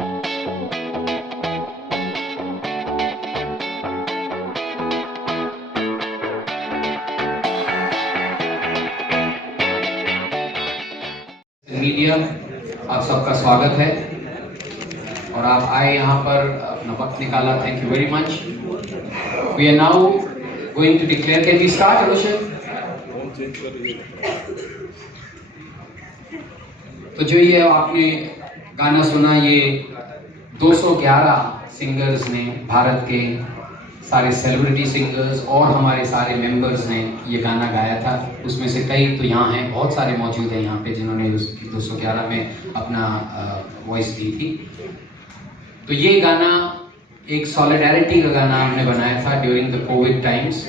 Media, आप सबका स्वागत है और आप आए यहाँ पर अपना वक्त निकाला। Thank you very much. We are now going to declare. Can we start अनुषद? तो जो ये आपने गाना सुना, ये 211 सिंगर्स ने, भारत के सारे सेलिब्रिटी सिंगर्स और हमारे सारे मेंबर्स ने ये गाना गाया था। उसमें से कई तो यहाँ हैं, बहुत सारे मौजूद हैं यहाँ पे जिन्होंने उस 211 में अपना वॉइस दी थी। तो ये गाना एक सॉलिडारिटी का गाना हमने बनाया था ड्यूरिंग द कोविड टाइम्स,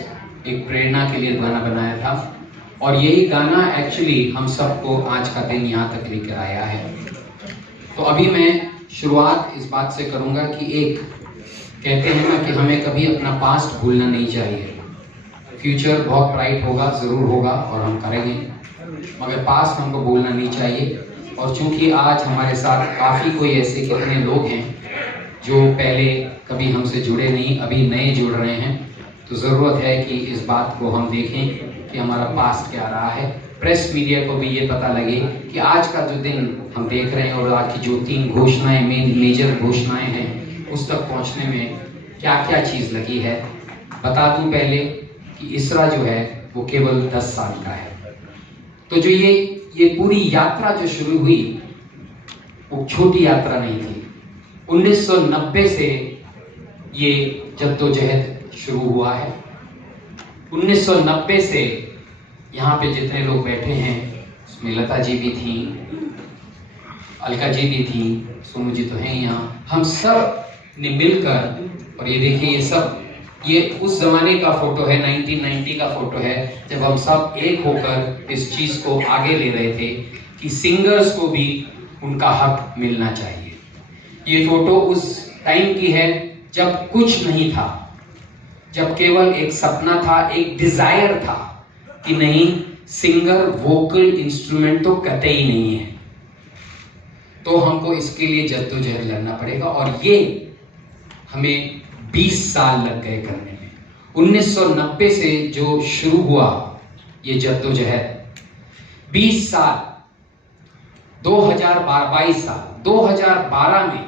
एक प्रेरणा के लिए गाना बनाया था। और यही गाना एक्चुअली हम सबको आज का दिन यहाँ तक लेकर आया है। तो अभी मैं शुरुआत इस बात से करूँगा कि एक कहते हैं ना कि हमें कभी अपना पास्ट भूलना नहीं चाहिए। फ्यूचर बहुत ब्राइट होगा, ज़रूर होगा और हम करेंगे, मगर पास्ट हमको भूलना नहीं चाहिए। और चूंकि आज हमारे साथ काफ़ी कोई ऐसे कितने लोग हैं जो पहले कभी हमसे जुड़े नहीं, अभी नए जुड़ रहे हैं, तो ज़रूरत है कि इस बात को हम देखें कि हमारा पास्ट क्या रहा है। प्रेस मीडिया को भी ये पता लगे कि आज का जो दिन हम देख रहे हैं और आज की जो 3 घोषणाएं, मेजर घोषणाएं हैं, उस तक पहुंचने में क्या क्या चीज़ लगी है। बता दूं पहले कि इसरा जो है वो केवल 10 साल का है। तो जो ये पूरी यात्रा जो शुरू हुई वो छोटी यात्रा नहीं थी। 1990 से ये जद्दोजहद शुरू हुआ है। 1990 से यहाँ पे जितने लोग बैठे हैं उसमें लता जी भी थी, अलका जी भी थी, सोनू जी तो हैं यहाँ, हम सब ने मिलकर, और ये देखिए ये सब, ये उस जमाने का फोटो है, 1990 का फोटो है, जब हम सब एक होकर इस चीज को आगे ले रहे थे कि सिंगर्स को भी उनका हक मिलना चाहिए। ये फोटो उस टाइम की है जब कुछ नहीं था, जब केवल एक सपना था, एक डिजायर था कि नहीं, सिंगर वोकल इंस्ट्रूमेंट तो कतई नहीं है, तो हमको इसके लिए जद्दोजहद लड़ना पड़ेगा। और ये हमें 20 साल लग गए करने में। 1990 से जो शुरू हुआ ये जद्दोजहद, 20 साल, 22 साल, 2012 में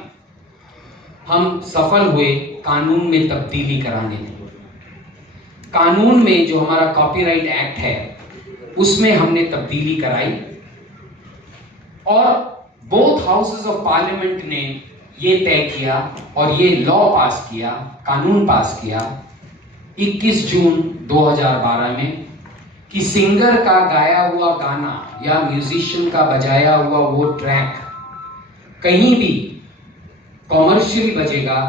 हम सफल हुए कानून में तब्दीली कराने में। कानून में जो हमारा कॉपीराइट एक्ट है उसमें हमने तब्दीली कराई और बोथ हाउसेस ऑफ पार्लियामेंट ने ये तय किया और ये लॉ पास किया, कानून पास किया 21 जून 2012 में कि सिंगर का गाया हुआ गाना या म्यूजिशियन का बजाया हुआ वो ट्रैक कहीं भी कॉमर्शियली बजेगा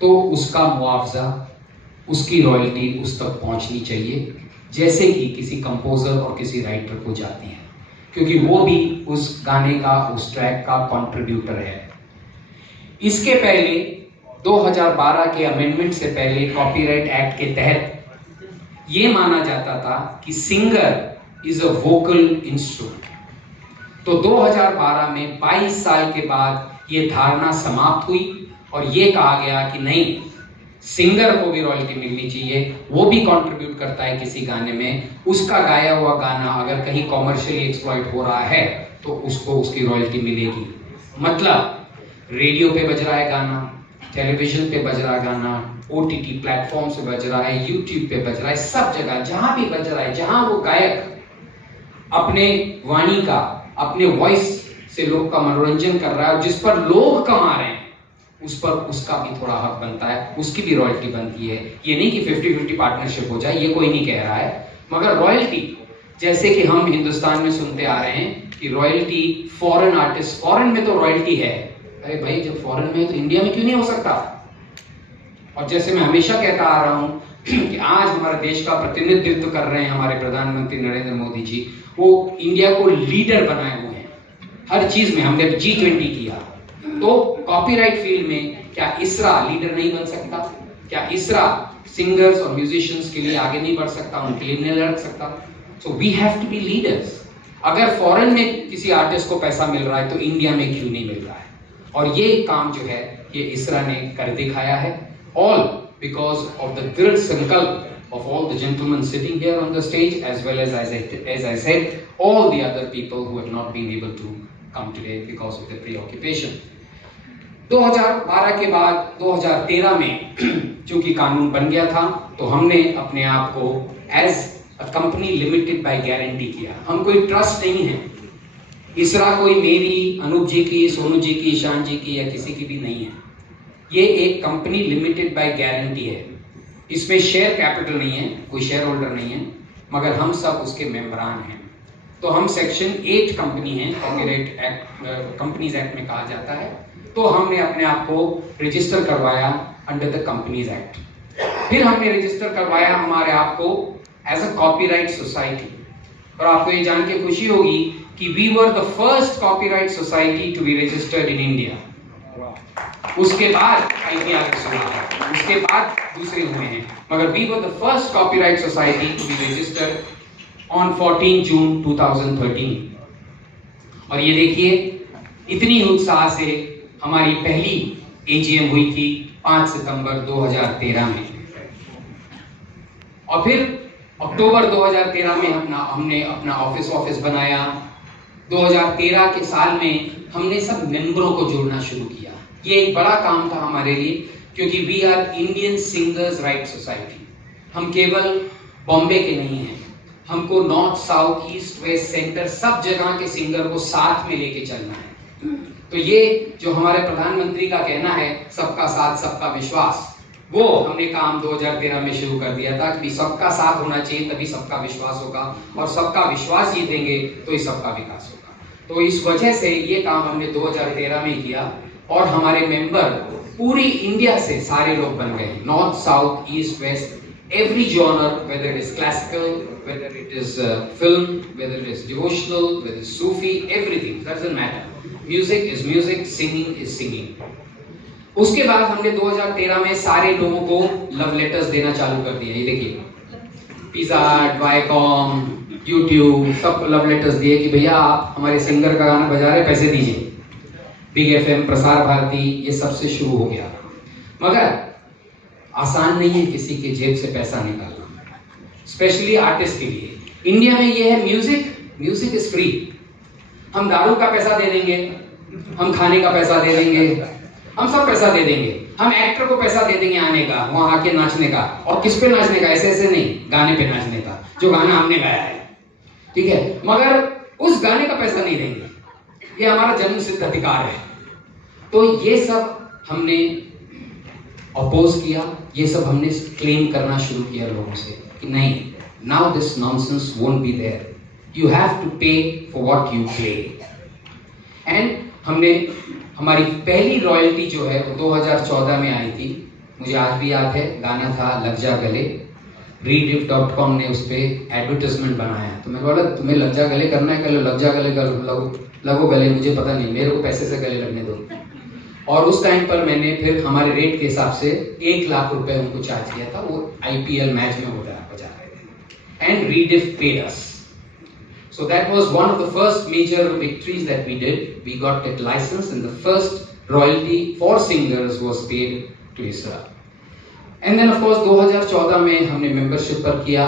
तो उसका मुआवजा, उसकी रॉयल्टी उस तक पहुंचनी चाहिए, जैसे कि किसी कंपोजर और किसी राइटर को जाती है, क्योंकि वो भी उस गाने का, उस ट्रैक का कंट्रीब्यूटर है। इसके पहले 2012 के अमेंडमेंट से पहले कॉपीराइट एक्ट के तहत ये माना जाता था कि singer is a vocal instrument. तो 2012 में 22 साल के बाद ये धारणा समाप्त हुई और ये कहा गया कि नहीं, सिंगर को भी रॉयल्टी मिलनी चाहिए, वो भी कंट्रीब्यूट करता है किसी गाने में, उसका गाया हुआ गाना अगर कहीं कॉमर्शियली एक्सप्लॉइट हो रहा है तो उसको उसकी रॉयल्टी मिलेगी। मतलब रेडियो पे बज रहा है गाना, टेलीविजन पे बज रहा है गाना, OTT प्लेटफॉर्म से बज रहा है, यूट्यूब पे बज रहा है, सब जगह जहां भी बज रहा है, जहां वो गायक अपने वाणी का, अपने वॉइस से लोग का मनोरंजन कर रहा है और जिस पर लोग कमा रहे हैं उस पर उसका भी थोड़ा हक बनता है, उसकी भी रॉयल्टी बनती है। ये नहीं कि 50-50 पार्टनरशिप हो जाए, ये कोई नहीं कह रहा है, मगर रॉयल्टी, जैसे कि हम हिंदुस्तान में सुनते आ रहे हैं कि रॉयल्टी फॉरेन आर्टिस्ट, फॉरेन में तो रॉयल्टी है, अरे भाई जब फॉरेन में है तो इंडिया में क्यों नहीं हो सकता। और जैसे मैं हमेशा कहता आ रहा हूं कि आज हमारे देश का प्रतिनिधित्व कर रहे हैं हमारे प्रधानमंत्री नरेंद्र मोदी जी, वो इंडिया को लीडर बनाए हुए हैं हर चीज में। हमने G20 किया, तो कॉपीराइट फील्ड में क्या इसरा लीडर नहीं बन सकता? क्या इसरा सिंगर्स और म्यूजिशियंस के लिए आगे नहीं बढ़ सकता, उनके लिए नहीं लड़ सकता? So we have to be leaders. अगर फॉरेन में किसी आर्टिस्ट को पैसा मिल रहा है तो इंडिया में क्यों नहीं मिल रहा है? और ये काम जो है ये इसरा ने कर दिखाया है, all because of the दृढ़ संकल्प of all the gentlemen sitting here on the stage, as well as I said, all the other people who have not been able to come today because of their preoccupation. 2012 के बाद 2013 में चूंकि कानून बन गया था, तो हमने अपने आप को as a company limited by guarantee किया। हम कोई ट्रस्ट नहीं है, इसरा कोई मेरी, अनूप जी की, सोनू जी की, ईशान जी की या किसी की भी नहीं है। ये एक कंपनी लिमिटेड बाय गारंटी है। इसमें शेयर कैपिटल नहीं है, कोई शेयर होल्डर नहीं है, मगर हम सब उसके मेंबरान हैं। तो हम सेक्शन 8 कंपनी है, कॉपीराइट एक्ट, कंपनीज एक्ट में कहा जाता है। तो हमने अपने आप को रजिस्टर करवाया अंडर द कंपनीज एक्ट। फिर हमने रजिस्टर करवाया हमारे आप को एज अ कॉपीराइट सोसाइटी। और आपको ये जान के खुशी होगी कि we were the first copyright society to be registered in India. उसके बाद IPR हुआ, उसके बाद दूसरे हुए हैं, मगर we were the first copyright society to be registered on 14 June 2013। और ये देखिए इतनी उत्साह से हमारी पहली AGM हुई थी 5 सितंबर 2013 में। और फिर अक्टूबर 2013 में हमने अपना ऑफिस बनाया। 2013 के साल में हमने सब मेंबरों को जोड़ना शुरू किया। ये एक बड़ा काम था हमारे लिए, क्योंकि we are Indian singers right society. हम केवल बॉम्बे के नहीं हैं, हमको north, south, east, west, centre सब जगह के सिंगर को साथ में लेके चलना है। तो ये जो हमारे प्रधानमंत्री का कहना है, सबका साथ सबका विश्वास, वो हमने काम 2013 में शुरू कर दिया था कि सबका साथ होना चाहिए, तभी सबका विश्वास होगा, और सबका विश्वास जीतेंगे तो ही सबका विकास होगा। तो इस वजह से ये काम हमने 2013 में किया, और हमारे मेंबर पूरी इंडिया से सारे लोग बन गए, north, south, east, west, every genre, whether it is classical, whether it is film, whether it is devotional, whether it is Sufi, everything, doesn't matter. Music is music, singing is singing. उसके बाद हमने 2013 में सारे लोगों को love letters देना चालू कर दिया। ये देखिए, पिज़्ज़ा, वाईकॉम, यूट्यूब, सब लव लेटर्स दिए कि भैया आप हमारे सिंगर का गाना बजा रहे, पैसे दीजिए। बिग FM, प्रसार भारती, ये सबसे शुरू हो गया। मगर आसान नहीं है किसी के जेब से पैसा निकालना, स्पेशली आर्टिस्ट के लिए। इंडिया में ये है, म्यूजिक इज फ्री। हम दारू का पैसा दे देंगे, हम खाने का पैसा दे देंगे, हम सब पैसा दे देंगे। हम एक्टर को पैसा दे देंगे आने का, वहां आके नाचने का, और किस पे नाचने का, ऐसे नहीं, गाने पे नाचने का, जो गाना हमने गाया है, ठीक है, मगर उस गाने का पैसा नहीं देंगे। ये हमारा जन्म सिद्ध अधिकार है। तो ये सब हमने अपोज किया, ये सब हमने क्लेम करना शुरू किया लोगों से कि नहीं, now this nonsense won't be there, you have to pay for what you play. And हमने हमारी पहली रॉयल्टी जो है वो 2014 में आई थी, मुझे आज भी याद है, गाना था लग जा गले। rediff.com ने उस पर एडवर्टाइजमेंट बनाया, तो मैं बोला तुम्हें लग जा गले करना है, कल लग जा गले लगो गले, मुझे पता नहीं, मेरे को पैसे से गले लगने दो। और उस टाइम पर मैंने फिर हमारे रेट के हिसाब से 1 लाख रुपए उनको चार्ज किया था। वो IPL मैच में बजा रहे थे, and Rediff paid us. So that was one of the first major victories that we did. We got that license, and the first royalty for singers was paid to ISRA. And then of course 2014 में हमने membership पर किया।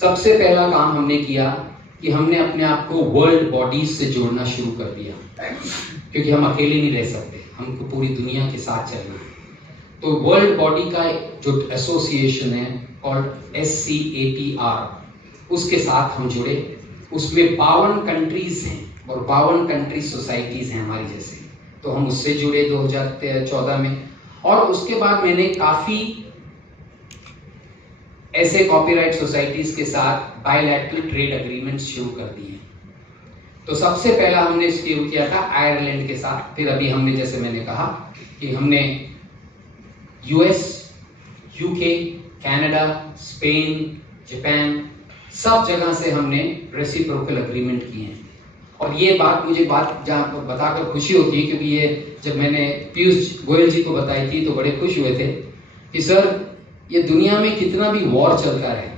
सबसे पहला काम हमने किया कि हमने अपने आप को वर्ल्ड बॉडीज से जोड़ना शुरू कर दिया, क्योंकि हम अकेले नहीं रह सकते, हमको पूरी दुनिया के साथ चलना है। तो वर्ल्ड बॉडी का जो एसोसिएशन है कॉल्ड SCAPR, उसके साथ हम जुड़े। उसमें 52 कंट्रीज हैं और 52 कंट्री सोसाइटीज हैं हमारी जैसे, तो हम उससे जुड़े 2014 में। और उसके बाद मैंने काफी ऐसे कॉपीराइट सोसाइटीज के साथ बायलैटरल ट्रेड एग्रीमेंट्स शुरू कर दिए। तो सबसे पहला हमने शुरू किया था आयरलैंड के साथ, फिर अभी हमने, जैसे मैंने कहा कि हमने US, UK, Canada, Spain, Japan, सब जगह से हमने रेसिप्रोकल एग्रीमेंट किए हैं। और ये मुझे जहाँ बताकर खुशी होती है, क्योंकि ये जब मैंने पीयूष गोयल जी को बताई थी तो बड़े खुश हुए थे कि सर ये दुनिया में कितना भी वॉर चलता रहे,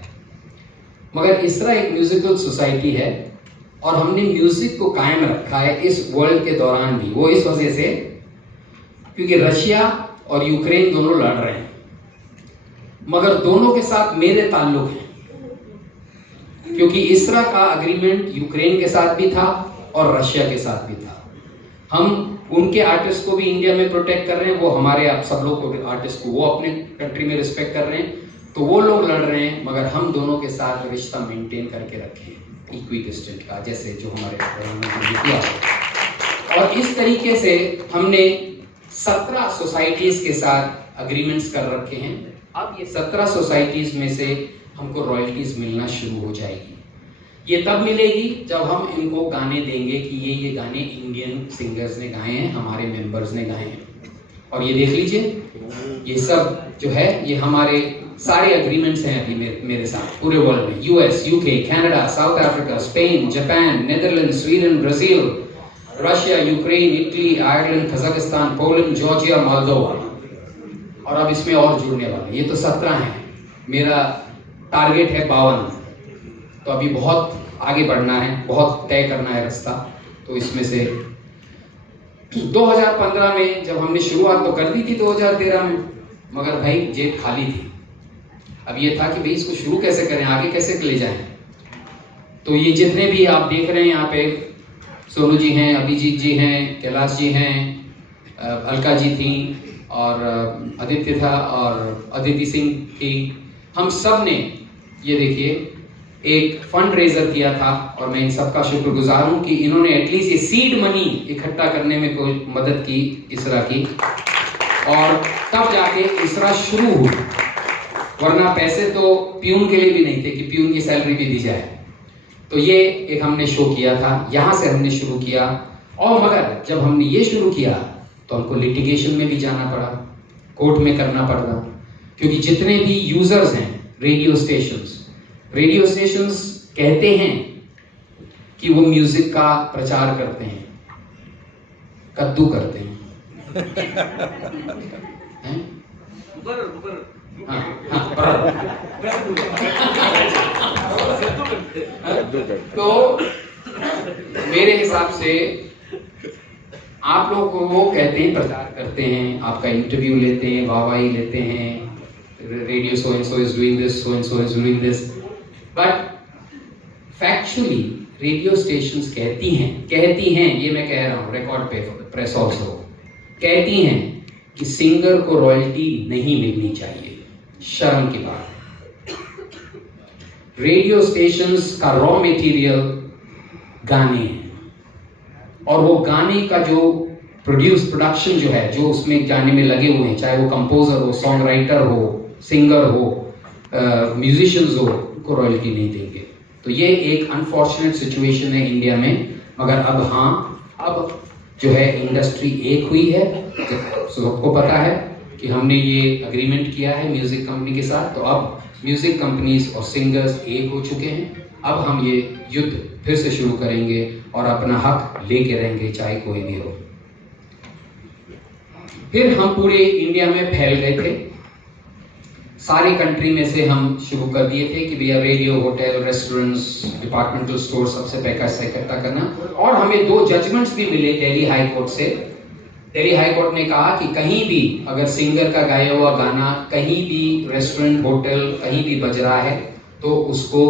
मगर ISRA एक म्यूजिकल सोसाइटी है और हमने म्यूजिक को कायम रखा है इस वर्ल्ड के दौरान भी। वो इस वजह से क्योंकि रशिया और यूक्रेन दोनों लड़ रहे हैं, मगर दोनों के साथ मेरे ताल्लुक हैं, क्योंकि इसरा का अग्रीमेंट यूक्रेन के साथ भी था और रशिया के साथ भी था। हम उनके आर्टिस्ट को भी इंडिया में प्रोटेक्ट कर रहे हैं, वो हमारे आप सब लोग को आर्टिस्ट को वो अपने कंट्री में रिस्पेक्ट कर रहे हैं, तो वो लोग लड़ रहे हैं, मगर हम दोनों के साथ रिश्ता मेंटेन करके रखे हैं इक्विडिस्टेंट का, जैसे जो हमारे प्रधानमंत्री ने किया। और इस तरीके से हमने 17 सोसाइटीज के साथ अग्रीमेंट्स कर रखे हैं। अब ये 17 सोसाइटीज में से हमको रॉयल्टीज मिलना शुरू हो जाएगी। ये तब मिलेगी जब हम इनको गाने देंगे कि ये गाने इंडियन सिंगर्स ने गाए हैं, हमारे मेंबर्स ने गाए हैं। और ये देख लीजिए, ये सब जो है ये हमारे सारे एग्रीमेंट्स हैं अभी मेरे साथ पूरे वर्ल्ड में। US, UK, Canada, south Africa, Spain, Japan, Netherland, Sweden, Brazil, Russia, Ukraine, Italy, Ireland, Kazakhstan, Poland, Georgia, Moldova, और अब इसमें और जुड़ने वाले। ये तो 17 हैं, मेरा टारगेट है 52, तो अभी बहुत आगे बढ़ना है, बहुत तय करना है रास्ता। तो इसमें से 2015 में जब हमने शुरुआत तो कर दी थी 2013 में, मगर भाई जेब खाली थी। अब ये था कि भाई इसको शुरू कैसे करें, आगे कैसे ले जाएं। तो ये जितने भी आप देख रहे हैं यहाँ पे, सोनू जी हैं, अभिजीत जी हैं, कैलाश जी हैं, अलका जी थी, और आदित्य था, और अदिति सिंह थी, हम सब ने ये देखिए एक फंड रेजर किया था। और मैं इन सबका शुक्रगुजार हूं कि इन्होंने एटलीस्ट ये सीड मनी इकट्ठा करने में कोई मदद की इसरा की, और तब जाके इसरा शुरू हुई। वरना पैसे तो प्यून के लिए भी नहीं थे कि प्यून की सैलरी भी दी जाए। तो ये एक हमने शो किया था, यहाँ से हमने शुरू किया। और मगर जब हमने ये शुरू किया तो हमको लिटिगेशन में भी जाना पड़ा, कोर्ट में करना पड़ा, क्योंकि जितने भी यूजर्स हैं रेडियो स्टेशंस कहते हैं कि वो म्यूजिक का प्रचार करते हैं, कद्दू करते हैं, हैं? तो मेरे हिसाब से आप लोग को वो कहते हैं, प्रचार करते हैं, आपका इंटरव्यू लेते हैं, वाहवाही लेते हैं, radio so and so is doing this, so and so is doing this, but factually radio stations कहती हैं, ये मैं कह रहा हूँ रिकॉर्ड पे, प्रेस ऑल्सो कहती हैं कि सिंगर को रॉयल्टी नहीं मिलनी चाहिए। शर्म की बात। रेडियो स्टेशंस का रॉ मटेरियल गाने हैं, और वो गाने का जो प्रोडक्शन जो है, जो उसमें गाने में लगे हुए हैं, चाहे वो कंपोजर हो, सॉन्ग राइटर हो, सिंगर हो, म्यूजिशियंस हो, उनको रॉयल्टी नहीं देंगे। तो ये एक अनफॉर्चुनेट सिचुएशन है इंडिया में। मगर अब जो है इंडस्ट्री एक हुई है, सबको पता है कि हमने ये अग्रीमेंट किया है म्यूजिक कंपनी के साथ। तो अब म्यूजिक कंपनीज और सिंगर्स एक हो चुके हैं। अब हम ये युद्ध फिर से शुरू करेंगे और अपना हक लेके रहेंगे, चाहे कोई भी हो। फिर हम पूरे इंडिया में फैल गए थे, सारी कंट्री में से हम शुरू कर दिए थे कि भैया radio, hotel, restaurants, departmental store, सबसे पैसा इकट्ठा करना। और हमें 2 जजमेंट्स भी मिले दिल्ली हाई कोर्ट से। दिल्ली हाई कोर्ट ने कहा कि कहीं भी अगर सिंगर का गाया हुआ गाना कहीं भी रेस्टोरेंट, होटल कहीं भी बज रहा है तो उसको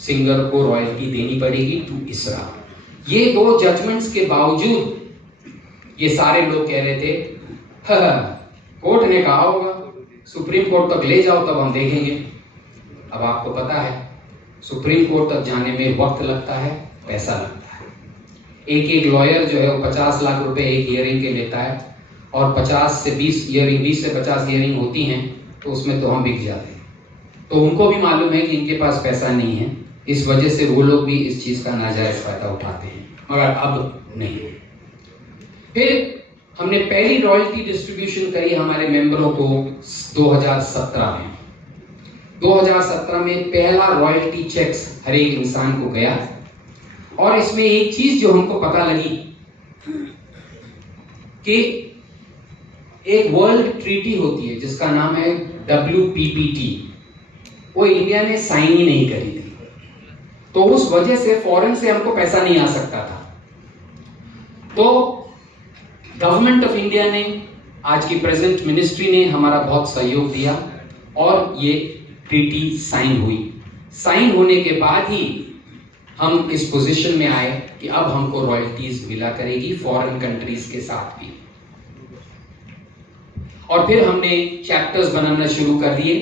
सिंगर को रॉयल्टी देनी पड़ेगी टू इसरा। ये 2 जजमेंट्स के बावजूद ये सारे लोग कह रहे थे कोर्ट ने कहा होगा, सुप्रीम कोर्ट तक ले जाओ तब हम देखेंगे। अब आपको पता है सुप्रीम कोर्ट तक जाने में वक्त लगता है, पैसा लगता है। एक लॉयर जो है वो 50 लाख रुपए एक हियरिंग के लेता है, और 50 से 20 हियरिंग होती हैं, तो उसमें तो हम बिक जाते हैं। तो उनको भी मालूम है कि इनके पास पैसा नहीं है, इस वजह से वो लोग भी इस चीज का नाजायज फायदा उठाते हैं, मगर अब नहीं। फिर हमने पहली रॉयल्टी डिस्ट्रीब्यूशन करी हमारे मेंबरों को 2017 में। 2017 में पहला रॉयल्टी चेक्स हर एक इंसान को गया। और इसमें एक चीज जो हमको पता लगी कि एक वर्ल्ड ट्रीटी होती है जिसका नाम है WPPT, वो इंडिया ने साइन ही नहीं करी थी, तो उस वजह से फॉरेन से हमको पैसा नहीं आ सकता था। तो गवर्नमेंट ऑफ इंडिया ने आज की प्रेजेंट मिनिस्ट्री ने हमारा बहुत सहयोग दिया और ये ट्रीटी साइन हुई। साइन होने के बाद ही हम इस पोजीशन में आए कि अब हमको रॉयल्टीज मिला करेगी फॉरेन कंट्रीज के साथ भी। और फिर हमने चैप्टर्स बनाना शुरू कर दिए,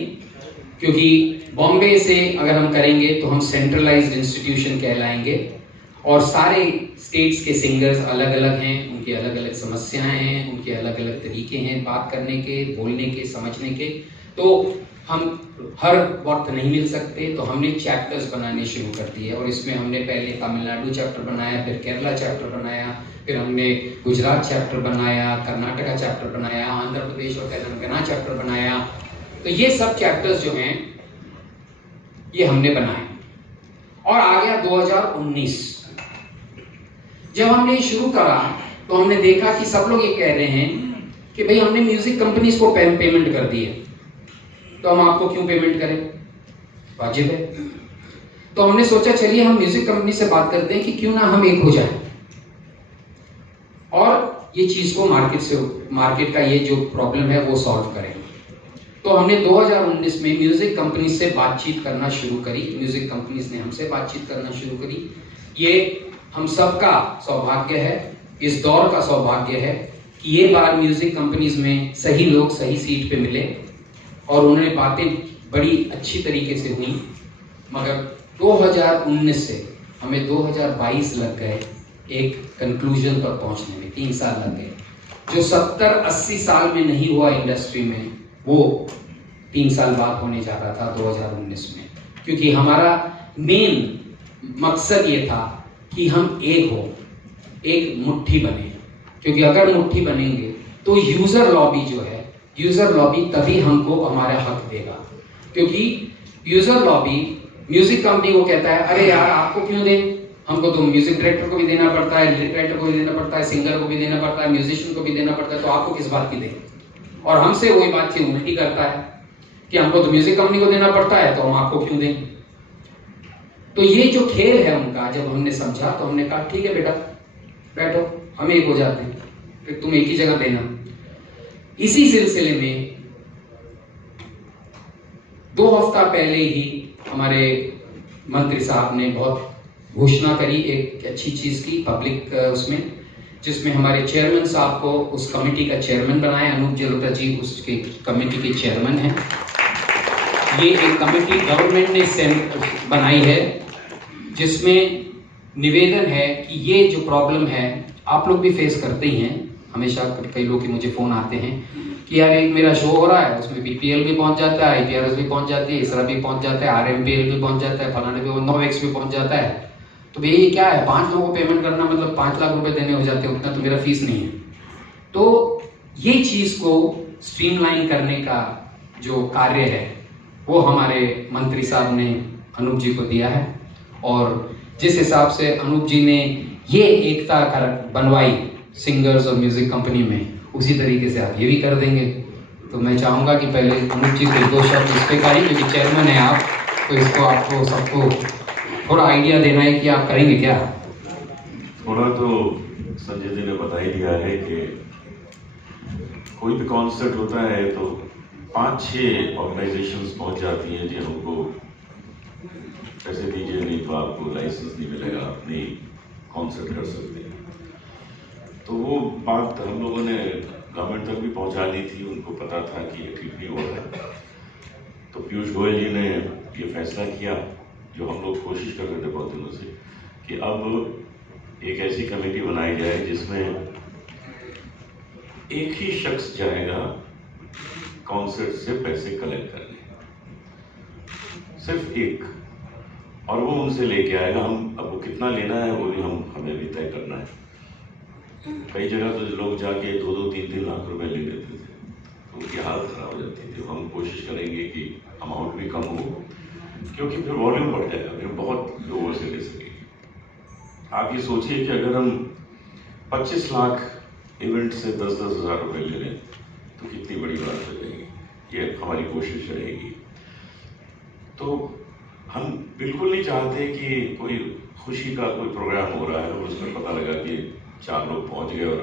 क्योंकि बॉम्बे से अगर हम करेंगे तो हम सेंट्रलाइज्ड इंस्टीट्यूशन कहलाएंगे और सारे स्टेट्स के सिंगर्स अलग अलग हैं, उनकी अलग अलग समस्याएं हैं, उनके अलग अलग तरीके हैं बात करने के, बोलने के, समझने के, तो हम हर वक्त नहीं मिल सकते। तो हमने चैप्टर्स बनाने शुरू कर दिए और इसमें हमने पहले तमिलनाडु चैप्टर बनाया, फिर केरला चैप्टर बनाया, फिर हमने गुजरात चैप्टर बनाया, कर्नाटका चैप्टर बनाया, आंध्र प्रदेश और तेलंगाना चैप्टर बनाया। तो ये सब चैप्टर्स जो हैं ये हमने बनाए और आ गया 2019। जब हमने शुरू करा तो हमने देखा कि सब लोग ये कह रहे हैं कि भाई हमने म्यूजिक कंपनीज को पेमेंट कर दी है, तो हम आपको क्यों पेमेंट करें, वाजिब है। तो हमने सोचा चलिए हम म्यूजिक कंपनी से बात करते हैं कि क्यों ना हम एक हो जाएं और ये चीज को मार्केट का ये जो प्रॉब्लम है वो सॉल्व करें। तो हमने 2019 में म्यूजिक कंपनी से बातचीत करना शुरू करी, म्यूजिक कंपनीज ने हमसे बातचीत करना शुरू करी। ये हम सबका सौभाग्य है, इस दौर का सौभाग्य है कि ये बार म्यूजिक कंपनीज में सही लोग सही सीट पे मिले और उन्होंने बातें बड़ी अच्छी तरीके से हुई। मगर 2019 से हमें 2022 लग गए एक कंक्लूजन पर पहुंचने में, 3 साल लग गए। जो 70-80 साल में नहीं हुआ इंडस्ट्री में, वो 3 साल बाद होने जा रहा था 2019 में, क्योंकि हमारा मेन मकसद ये था कि हम एक हो, एक मुट्ठी बने। क्योंकि अगर मुट्ठी बनेंगे तो यूजर लॉबी जो है, यूजर लॉबी तभी हमको हमारा हक देगा। क्योंकि यूजर लॉबी म्यूजिक कंपनी को कहता है अरे यार आपको क्यों दें, हमको तो म्यूजिक डायरेक्टर को भी देना पड़ता है, लिरिक राइटर को भी देना पड़ता है, सिंगर को भी देना पड़ता है, म्यूजिशियन को भी देना पड़ता है, तो आपको किस बात की दें। और हमसे वही बात से उल्टी करता है कि हमको तो म्यूजिक कंपनी को देना पड़ता है तो हम आपको क्यों दें। तो ये जो खेल है उनका जब हमने समझा तो हमने कहा ठीक है बेटा बैठो, हम एक हो जाते हैं, फिर तुम एक ही जगह देना। इसी सिलसिले में 2 हफ्ता पहले ही हमारे मंत्री साहब ने बहुत घोषणा करी एक अच्छी चीज की पब्लिक उसमें, जिसमें हमारे चेयरमैन साहब को उस कमेटी का चेयरमैन बनाया। अनूप जलोटा जी उसके कमेटी के चेयरमैन हैं। ये एक कमेटी गवर्नमेंट ने बनाई है जिसमें निवेदन है कि ये जो प्रॉब्लम है आप लोग भी फेस करते ही हैं, हमेशा कई लोग के मुझे फोन आते हैं कि यार एक मेरा शो हो रहा है उसमें बीपीएल भी पहुंच जाता है, आईपीआरएस भी पहुंच जाती है, इसरा भी पहुंच जाता है, आरएमपीएल भी पहुंच जाता है, फलाने भी नोवेक्स भी पहुंच जाता है, तो भैया ये क्या है 5 लोगों को पेमेंट करना मतलब 5 लाख रुपए देने हो जाते हैं, उतना तो मेरा फीस नहीं है। तो ये चीज को स्ट्रीमलाइन करने का जो कार्य है वो हमारे मंत्री साहब ने अनूप जी को दिया है और जिस हिसाब से अनूप जी ने ये एकता बनवाई सिंगर्स और म्यूजिक कंपनी में, उसी तरीके से आप ये भी कर देंगे। तो मैं चाहूंगा कि पहले अनूप जी को 2 शब्द इस पे करें, क्योंकि चेयरमैन है आप, तो इसको आपको सबको थोड़ा आइडिया देना है कि आप करेंगे क्या। थोड़ा तो संजय जी ने बता ही दिया है कि कोई भी कॉन्सर्ट होता है तो 5-6 ऑर्गेनाइजेशंस पहुंच जाती हैं जी हमको पैसे दीजिए, नहीं तो आपको लाइसेंस नहीं मिलेगा, आप नहीं कॉन्सर्ट कर सकते। तो वो बात हम लोगों ने गवर्नमेंट तक भी पहुंचा दी थी, उनको पता था कि ये ठीक नहीं हो रहा है। तो पीयूष गोयल जी ने ये फैसला किया जो हम लोग कोशिश कर रहे थे बहुत दिनों से कि अब एक ऐसी कमेटी बनाई जाए जिसमें एक ही शख्स जाएगा कॉन्सर्ट से पैसे कलेक्ट करने, सिर्फ एक, और वो उनसे लेके आएगा। हम अब वो कितना लेना है वो भी हमें भी तय करना है। कई जगह तो लोग जाके 2-2, 3-3 लाख रुपए ले लेते थे, तो उनकी हालत खराब हो जाती थी। हम कोशिश करेंगे कि अमाउंट भी कम हो, क्योंकि फिर वॉल्यूम बढ़ जाएगा, फिर बहुत लोगों से ले सकेंगे। आप ये सोचिए कि अगर हम 25 लाख इवेंट से 10-10 हज़ार रुपए ले लें तो कितनी बड़ी बात हो जाएगी। ये हमारी कोशिश रहेगी। तो हम बिल्कुल नहीं चाहते कि कोई खुशी का कोई प्रोग्राम हो रहा है और उसमें पता लगा कि 4 लोग पहुंच गए और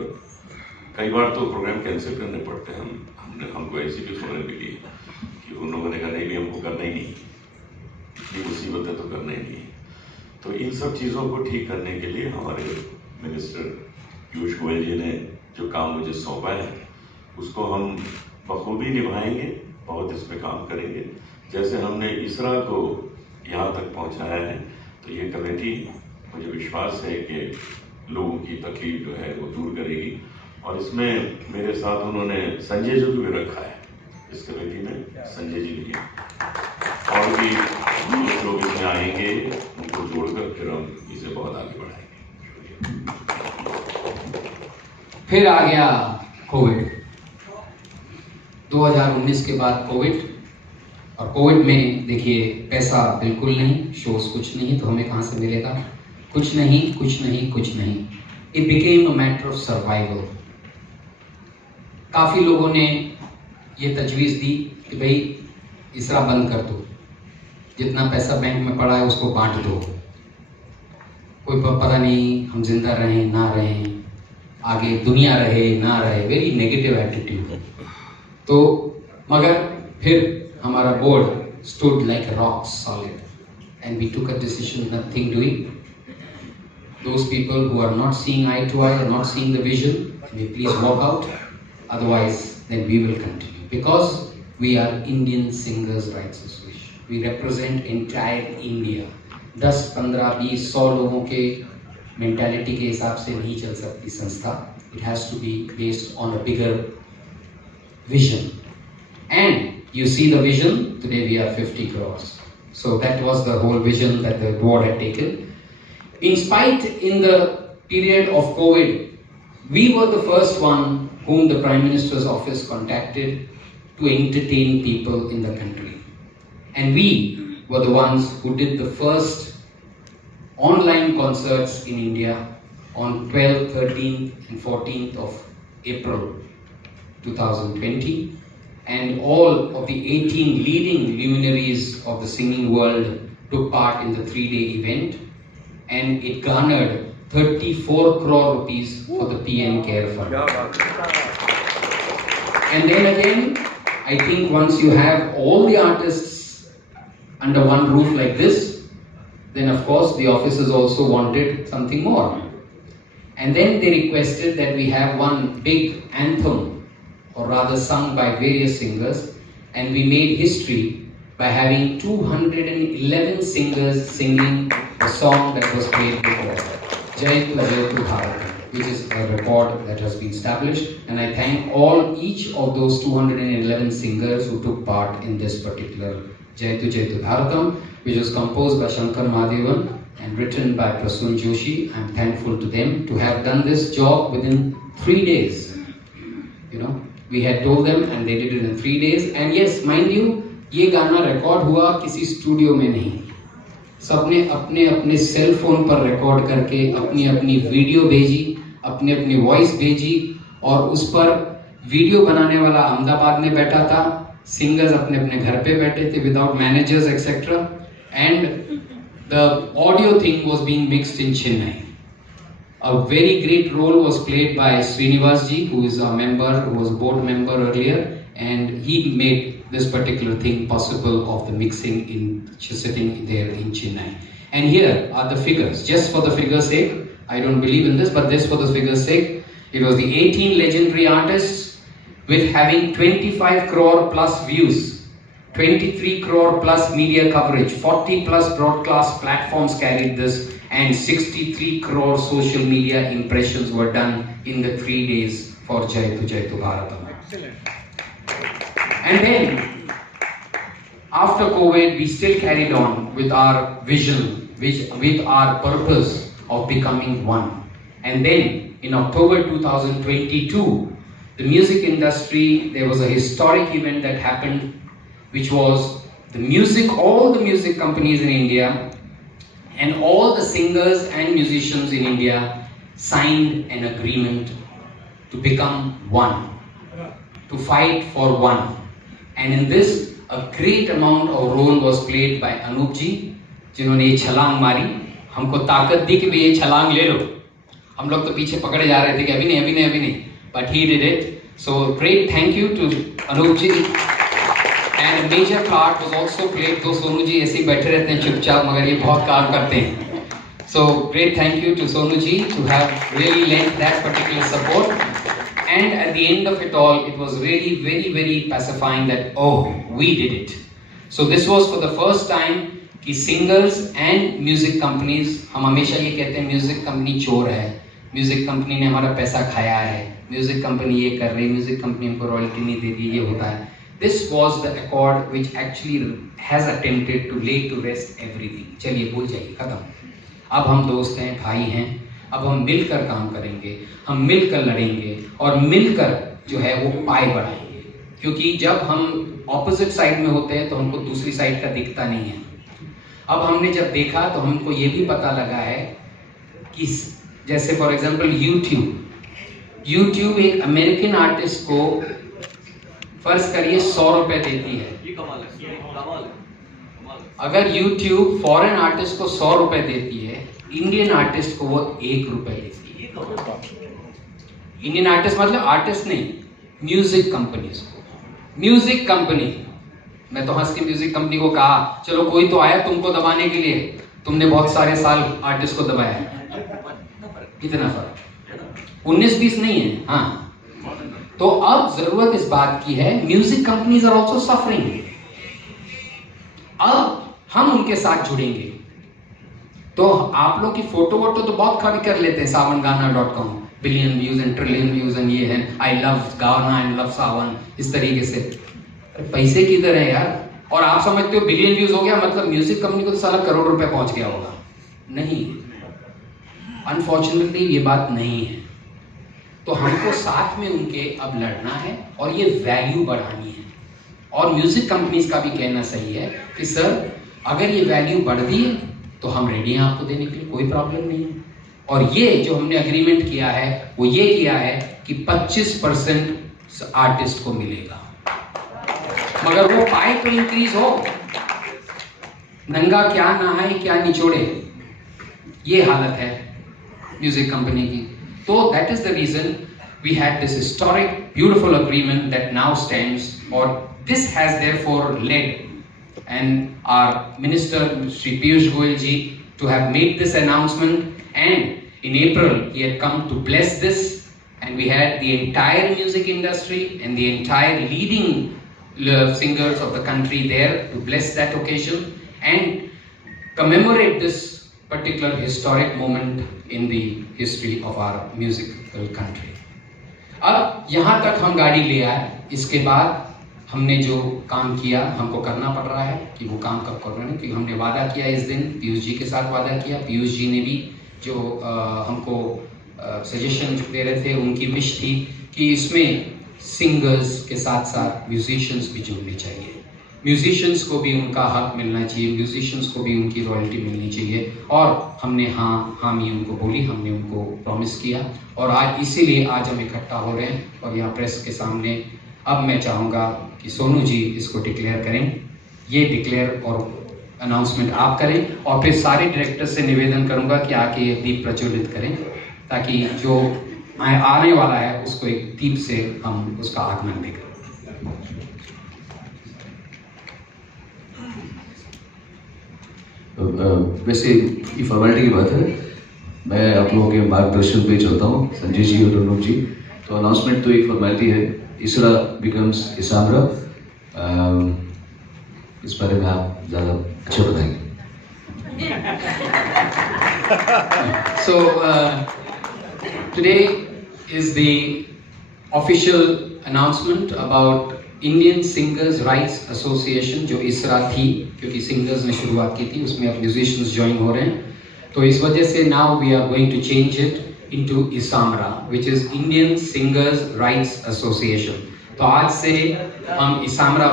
कई बार तो प्रोग्राम कैंसिल करने पड़ते हैं। हमको ऐसी भी खबरें मिली कि उन लोगों ने कहा नहीं हमको करना ही नहीं, इतनी मुसीबत है तो करना ही नहीं। तो इन सब चीज़ों को ठीक करने के लिए हमारे मिनिस्टर पीयूष गोयल जी ने जो काम मुझे सौंपा है उसको हम बखूबी निभाएंगे, बहुत इस पे काम करेंगे। जैसे हमने इसरा को यहाँ तक पहुँचाया है तो ये कमेटी मुझे विश्वास है कि लोगों की तकलीफ जो है वो दूर करेगी। और इसमें मेरे साथ उन्होंने संजय जी को भी रखा है, इस कमेटी में संजय जी भी हैं और भी कुछ लोग इसमें आएंगे, उनको जोड़कर फिर हम इसे बहुत आगे बढ़ाएंगे। फिर आ गया कोविड। 2019 के बाद कोविड, और कोविड में देखिए पैसा बिल्कुल नहीं, शोज कुछ नहीं, तो हमें कहाँ से मिलेगा? कुछ नहीं, कुछ नहीं, कुछ नहीं। It became a matter of survival. काफ़ी लोगों ने ये तजवीज़ दी कि भाई इसरा बंद कर दो, जितना पैसा बैंक में पड़ा है उसको बांट दो, कोई पता नहीं हम जिंदा रहें ना रहें, आगे दुनिया रहे ना रहे, वेरी नेगेटिव एटीट्यूड। तो मगर फिर हमारा board stood like a rock solid and we took a decision, nothing doing. Those people who are not seeing eye to eye or not seeing the vision, may please walk out. Otherwise, then we will continue. Because we are Indian Singers Rights Association. We represent entire India. 10, 15, 20, 100 लोगों के mentality के हिसाब से नहीं चल सकती संस्था. It has to be based on a bigger vision. And you see the vision, today we are 50 crores. So that was the whole vision that the board had taken. In spite, in the period of COVID, we were the first one whom the Prime Minister's office contacted to entertain people in the country. And we were the ones who did the first online concerts in India on 12th, 13th and 14th of April 2020. And all of the 18 leading luminaries of the singing world took part in the 3-day event. And it garnered 34 crore rupees for the PM Care Fund. And then again, I think once you have all the artists under one roof like this, then of course the officers also wanted something more. And then they requested that we have one big anthem, or rather sung by various singers, and we made history by having 211 singers singing a song that was played before, Jayatu Jayatu Bharatam, which is a record that has been established. And I thank each of those 211 singers who took part in this particular Jayatu Jayatu Bharatam, which was composed by Shankar Mahadevan and written by Prasun Joshi. I'm thankful to them to have done this job within 3 days. You know, we had told them and they did it in 3 days. And yes, mind you, ये गाना record हुआ किसी studio में नहीं, सबने अपने अपने cell phone पर रिकॉर्ड करके अपनी अपनी वीडियो भेजी, अपनी अपनी वॉइस भेजी, और उस पर वीडियो बनाने वाला अहमदाबाद में बैठा था, सिंगर्स अपने अपने घर पे बैठे थे without managers etcetera, and the audio thing was being mixed in Chennai. A very great role was played by Srinivas ji, who is a member, who was a board member earlier, and he made this particular thing possible of the mixing in sitting there in Chennai. And here are the figures, just for the figure's sake. I don't believe in this, but just for the figure's sake, it was the 18 legendary artists with having 25 crore plus views, 23 crore plus media coverage, 40 plus broadcast platforms carried this, and 63 crore social media impressions were done in the 3 days for Jayatu Jayatu Bharatam. Excellent. And then, after COVID, we still carried on with our vision, with our purpose of becoming one. And then, in October 2022, the music industry, there was a historic event that happened, which was the music, all the music companies in India, and all the singers and musicians in India signed an agreement to become one, to fight for one. And in this, a great amount of role was played by Anup ji, जिन्होंने ये छलांग मारी, हमको ताकत दी कि भाई ये छलांग ले लो. हम लोग तो पीछे पकड़े जा रहे थे कि अभी नहीं, but he did it. So great thank you to Anup ji. And a major part was also played, तो सोनू जी ऐसे ही बैठे रहते हैं चुपचाप, मगर ये बहुत काम करते हैं. So great thank you to Sonu ji to have really lent that particular support. And at the end of it all, it was really very, very pacifying that, oh, we did it. So this was for the first time कि singers and music companies, हम हमेशा ये कहते हैं music company चोर है, music company ने हमारा पैसा खाया है, म्यूजिक कंपनी ये कर रही है, म्यूजिक कंपनी हमको रॉयल्टी नहीं दे रही, ये होता है. This was the accord which actually has attempted to lay to rest everything. चलिए भूल जाइए, खत्म. अब हम दोस्त हैं, भाई हैं, अब हम मिलकर काम करेंगे, हम मिलकर लड़ेंगे और मिलकर जो है वो पाए बढ़ाएंगे. क्योंकि जब हम ऑपोजिट साइड में होते हैं तो हमको दूसरी साइड का दिखता नहीं है. अब हमने जब देखा तो हमको ये भी पता लगा है कि जैसे फॉर एग्जांपल यूट्यूब एक अमेरिकन आर्टिस्ट को फर्ज करिए 100 रुपए देती है. अगर यूट्यूब फॉरेन आर्टिस्ट को 100 रुपए देती है, इंडियन आर्टिस्ट को वो 1 रुपए देती है. इंडियन आर्टिस्ट मतलब आर्टिस्ट नहीं, म्यूजिक कंपनीज को. म्यूजिक कंपनी, मैं तो हंस के म्यूजिक कंपनी को कहा चलो कोई तो आया तुमको दबाने के लिए, तुमने बहुत सारे साल आर्टिस्ट को दबाया. कितना फर्क, 19-20 नहीं है. हाँ, तो अब जरूरत इस बात की है, music companies are also suffering. अब हम उनके साथ जुड़ेंगे. तो आप लोग की फोटो वोटो तो बहुत खड़ी कर लेते हैं saavangana.com, billion views and trillion views and ये है, आई लव गाना एंड लव सावन, इस तरीके से. पैसे किधर है यार? और आप समझते हो बिलियन व्यूज हो गया मतलब म्यूजिक कंपनी को तो साला करोड़ रुपए पहुंच गया होगा. नहीं, अनफॉर्चुनेटली ये बात नहीं है. तो हमको साथ में उनके अब लड़ना है और ये वैल्यू बढ़ानी है. और म्यूजिक कंपनीज का भी कहना सही है कि सर अगर ये वैल्यू बढ़ गई है तो हम रेडी हैं आपको देने के लिए, कोई प्रॉब्लम नहीं है. और ये जो हमने अग्रीमेंट किया है वो ये किया है कि 25% आर्टिस्ट को मिलेगा, मगर वो पाए तो इंक्रीज हो. नंगा क्या नहाए क्या निचोड़े, ये हालत है म्यूजिक कंपनी की. तो that is the reason we had this historic beautiful agreement that now stands, or this has therefore led and our minister Shri Piyush Goyal ji to have made this announcement, and in April he had come to bless this, and we had the entire music industry and the entire leading singers of the country there to bless that occasion and commemorate this particular historic moment in the history of our musical country. अब यहाँ तक हम गाड़ी ले आए, इसके बाद हमने जो काम किया हमको करना पड़ रहा है कि वो काम कब करना है, क्योंकि हमने वादा किया इस दिन, पीयूष जी के साथ वादा किया. पीयूष जी ने भी जो हमको सजेशन दे रहे थे, उनकी विश थी कि इसमें सिंगर्स के साथ साथ म्यूजिशियंस भी जुड़ने चाहिए, म्यूजिशियंस को भी उनका हक मिलना चाहिए, म्यूजिशियंस को भी उनकी रॉयल्टी मिलनी चाहिए. और हमने हामी उनको बोली, हमने उनको प्रॉमिस किया, और आज इसीलिए आज हम इकट्ठा हो रहे हैं. और यहाँ प्रेस के सामने अब मैं चाहूँगा कि सोनू जी इसको डिक्लेयर करें. ये डिक्लेयर और अनाउंसमेंट आप करें, और फिर सारे डायरेक्टर्स से निवेदन करूँगा कि आके ये दीप प्रज्वलित करें, ताकि जो आने वाला है उसको एक दीप से हम उसका आगमन देखें. वैसे ये फॉर्मेलिटी की बात है, मैं आप लोगों के मार्गदर्शन पे चलता हूँ, संजय जी और अनुप जी. तो अनाउंसमेंट तो एक फॉर्मेलिटी है, इसरा बिकम्स इसामरा. इस बारे में आप ज़्यादा अच्छा बताएंगे. So today is the official announcement about Indian Singers Rights Association, जो इसरा थी, क्योंकि सिंगर्स ने शुरुआत की थी, उसमें अब म्यूजिशियंस ज्वाइन हो रहे हैं. तो इस वजह से now we are going to change it into ISAMRA, which is Indian singers rights association. तो आज से हम ISAMRA,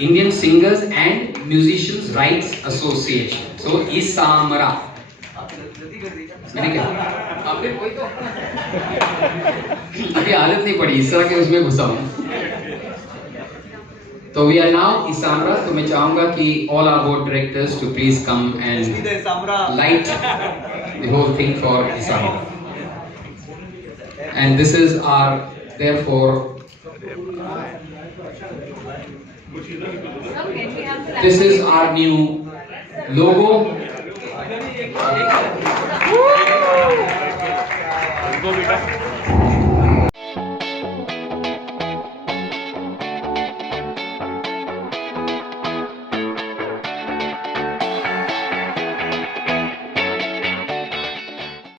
Indian singers and musicians rights association, so ISAMRA. मैंने क्या अभी आदत नहीं पड़ी इस तरह के उसमें घुसा हूं. तो वी आर नाउ इसामरा. तो मैं चाहूंगा कि all our board directors to please come and light the whole thing for ISAMRA. and this is our, therefore, this is our new logo. Go बेटा